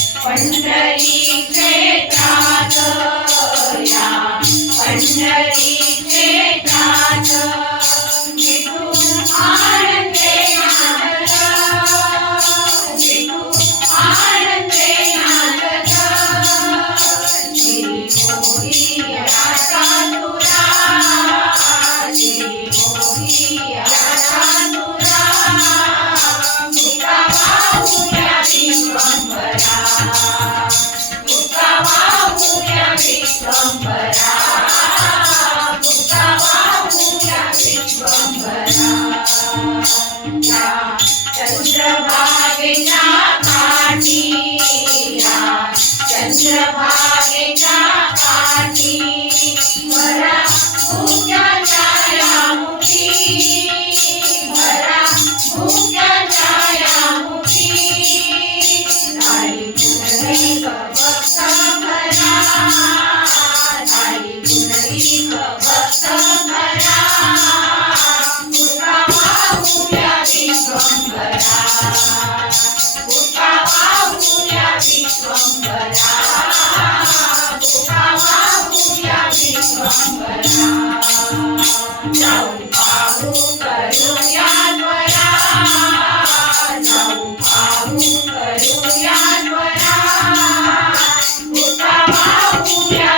पंढरी क्षेत्रात या पंढरी क्षेत्रात विठू आनंदे नांदत विठू आनंदे नांदत श्री मोरिया चांदुरा श्री मोरिया चांदुरा मुक्ता वाहुया विश्वंभरा मुक्ता वाहुया विश्वंभरा मुक्ता वाहुया विश्वंभरा या चंद्रभागेच्या काठी या चंद्रभागेच्या काठी भरा भुग्याच्या या मुठी भरा भुग्याच्या या मुठी नारी पुंडलिक भक्त भरा नारी पुंडलिक भक्त भरा मुक्ता वाहुया विश्वंभरा मुक्ता वाहुया विश्वंभरा मुक्ता वाहुया विश्वंभरा जाऊ पाहू करूया त्वरा जाऊ पाहू करूया त्वरा मुक्ता वाहुया